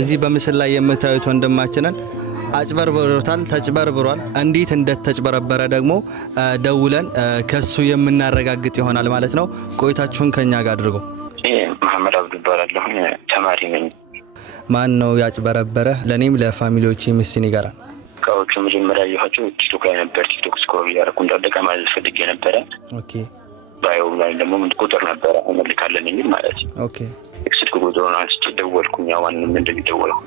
እዚህ በምስል ላይ የምታዩት ወንድማችንን አጭበርብሮታል፣ ተጭበርብሯል። እንዴት እንደተጭበረበረ ደግሞ ደውለን ከሱ የምናረጋግጥ ይሆናል ማለት ነው። ቆይታችሁን ከኛ ጋር አድርጉ። መሐመድ አብዱ ይባላለሁ፣ ተማሪ ነኝ። ማን ነው ያጭበረበረ? ለኔም ለፋሚሊዎቼ ምስኪን ይጋራል። ካዎቹ መጀመሪያ ያየኋቸው ቲክቶክ ላይ ነበር። ቲክቶክ ስክሮል ያደረኩ እንዳለቀ ማለት ፈልጌ ነበረ። ኦኬ። ባዮ ላይ ደግሞ ምን ቁጥር ነበረ እንልካለን የሚል ማለት ነው። ኦኬ። ስልክ ቁጥሩን አንስቼ ደወልኩኝ። ያው ማንም እንደሚደወልኩ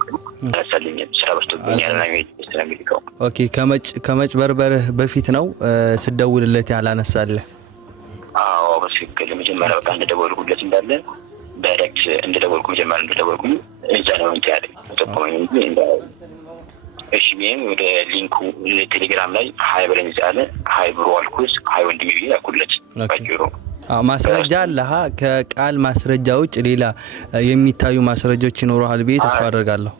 ታሳለኝ ስራ በስተብኛል እና ስለሚልከው። ኦኬ። ከመጭበርበርህ በፊት ነው ስደውልለት ያላነሳልህ? አዎ በትክክል መጀመሪያ በቃ እንደደወልኩለት እንዳለ ዳይሬክት እንደደወልኩ መጀመሪያ እንደደወልኩኝ እዛ ነው እንትን ያለኝ ተቆመኝ እንጂ እሺ ቢም ወደ ሊንኩ ቴሌግራም ላይ ሃይ ብለኝ ጻለ። ሃይ ብሮ አልኩት። ሃይ ወንድሜ ብዬ አኩለት ባጭሩ። ማስረጃ አለህ? ከቃል ማስረጃ ውጭ ሌላ የሚታዩ ማስረጃዎች ይኖራል ብዬ ተስፋ አደርጋለሁ።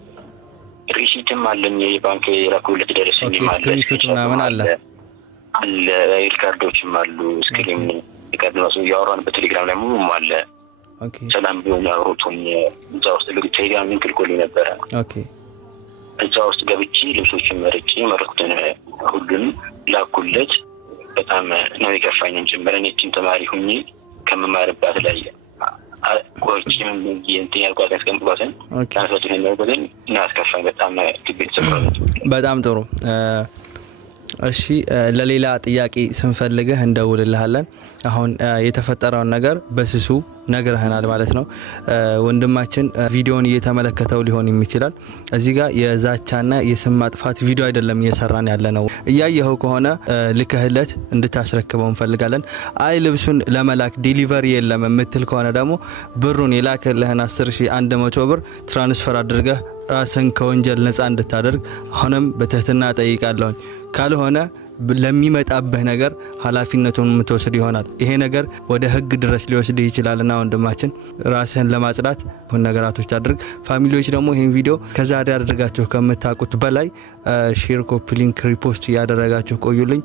ሪሲትም አለኝ፣ የባንክ የላኩለት ደረሰኝ ማለት ነው። ስክሪንሾት ምናምን አለ ሪካርዶችም አሉ። ስክሪን ሪካርድ ነው ያወራን በቴሌግራም ላይ ሙሉም አለ። ኦኬ። ሰላም ቢሆን አውሮቶኝ እዛ ውስጥ ቴሌግራም ሊንክ ልኮልኝ ነበረ። ኦኬ። እዛ ውስጥ ገብቼ ልብሶችን መርጬ መረኩትን ሁሉንም ላኩለት። በጣም ነው የከፋኝም ጭምር። እኔ ተማሪ ሁኜ ከመማርባት ላይ ቆርጬም እንትን ያልኳት ያስቀምጥኳትን ታንፈቱን የሚያውቁትን እና አስከፋኝ በጣም ግቤት ሰብረው። በጣም ጥሩ። እሺ ለሌላ ጥያቄ ስንፈልግህ እንደውልልሃለን። አሁን የተፈጠረውን ነገር በስሱ ነግረህናል ማለት ነው። ወንድማችን ቪዲዮን እየተመለከተው ሊሆን ይችላል። እዚህ ጋር የዛቻና የስም ማጥፋት ቪዲዮ አይደለም እየሰራን ያለ ነው። እያየኸው ከሆነ ልከህለት እንድታስረክበው እንፈልጋለን። አይ ልብሱን ለመላክ ዲሊቨሪ የለም የምትል ከሆነ ደግሞ ብሩን የላከልህን 10100 ብር ትራንስፈር አድርገህ ራስን ከወንጀል ነፃ እንድታደርግ አሁንም በትህትና ጠይቃለሁኝ። ካልሆነ ለሚመጣብህ ነገር ኃላፊነቱን የምትወስድ ይሆናል። ይሄ ነገር ወደ ሕግ ድረስ ሊወስድ ይችላልና ወንድማችን ራስህን ለማጽዳት ነገራቶች አድርግ። ፋሚሊዎች ደግሞ ይሄን ቪዲዮ ከዛሬ አድርጋችሁ ከምታውቁት በላይ ሼር፣ ኮፒ ሊንክ፣ ሪፖስት ያደረጋችሁ ቆዩልኝ።